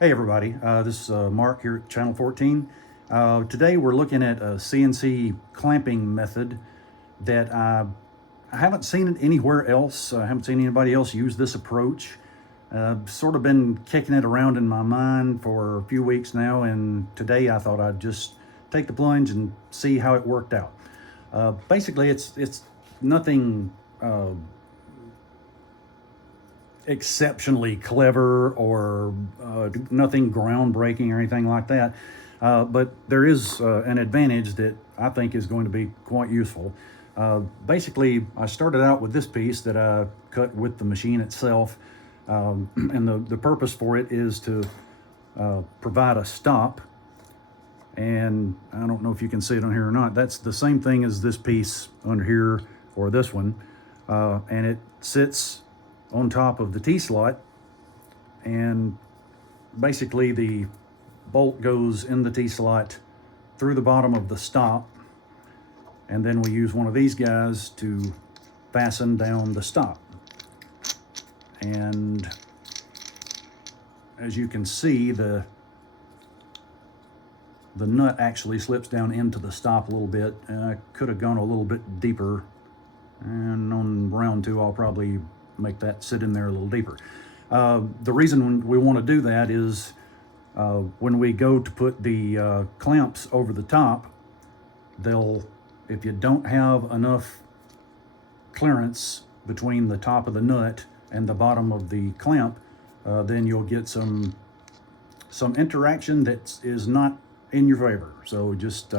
Hey everybody, this is Mark here at Channel 14. Today we're looking at a CNC clamping method that I haven't seen it anywhere else. I haven't seen anybody else use this approach. Sort of been kicking it around in my mind for a few weeks now, and today I thought I'd just take the plunge and see how it worked out. Basically, it's nothing exceptionally clever or nothing groundbreaking or anything like that. But there is an advantage that I think is going to be quite useful. Basically, I started out with this piece that I cut with the machine itself, and the purpose for it is to provide a stop. And I don't know if you can see it on here or not. That's the same thing as this piece under here, or this one, and it sits on top of the T-slot, and basically the bolt goes in the T-slot through the bottom of the stop, and then we use one of these guys to fasten down the stop. And as you can see, the nut actually slips down into the stop a little bit. I could have gone a little bit deeper, and on round two I'll probably make that sit in there a little deeper. The reason we want to do that is when we go to put the clamps over the top, if you don't have enough clearance between the top of the nut and the bottom of the clamp, then you'll get some interaction that is not in your favor. So just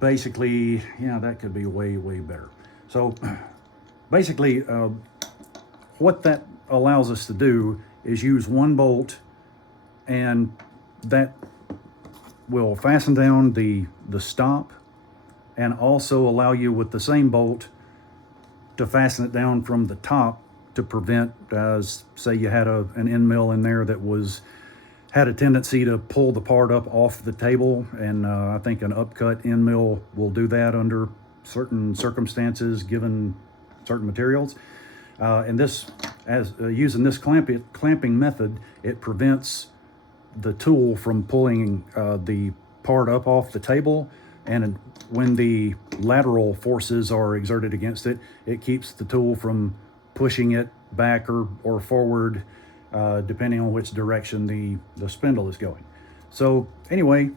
basically, yeah, that could be way better. So basically, what that allows us to do is use one bolt, and that will fasten down the stop, and also allow you with the same bolt to fasten it down from the top to prevent, as say you had an end mill in there that had a tendency to pull the part up off the table, and I think an upcut end mill will do that under certain circumstances given certain materials. And this, using this clamping method, it prevents the tool from pulling the part up off the table, and when the lateral forces are exerted against it, it keeps the tool from pushing it back or forward, depending on which direction the spindle is going. So anyway,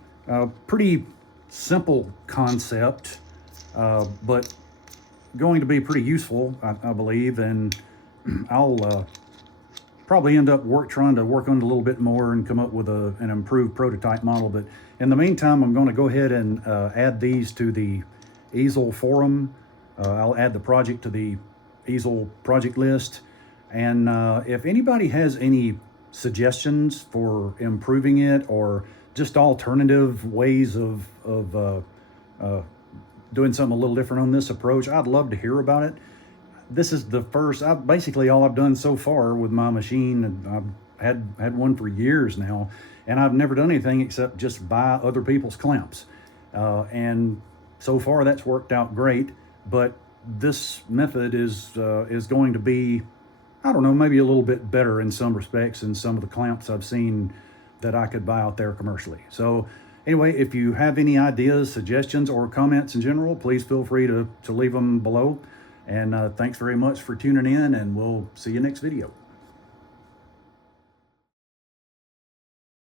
pretty simple concept, but going to be pretty useful, I believe, and I'll probably end up trying to work on it a little bit more and come up with an improved prototype model. But in the meantime, I'm going to go ahead and add these to the easel forum. I'll add the project to the easel project list, and if anybody has any suggestions for improving it, or just alternative ways of doing something a little different on this approach, I'd love to hear about it. This is the first, basically all I've done so far with my machine, and I've had one for years now, and I've never done anything except just buy other people's clamps. And so far that's worked out great, but this method is going to be, I don't know, maybe a little bit better in some respects than some of the clamps I've seen that I could buy out there commercially. So anyway, if you have any ideas, suggestions, or comments in general, please feel free to leave them below. And thanks very much for tuning in, and we'll see you next video.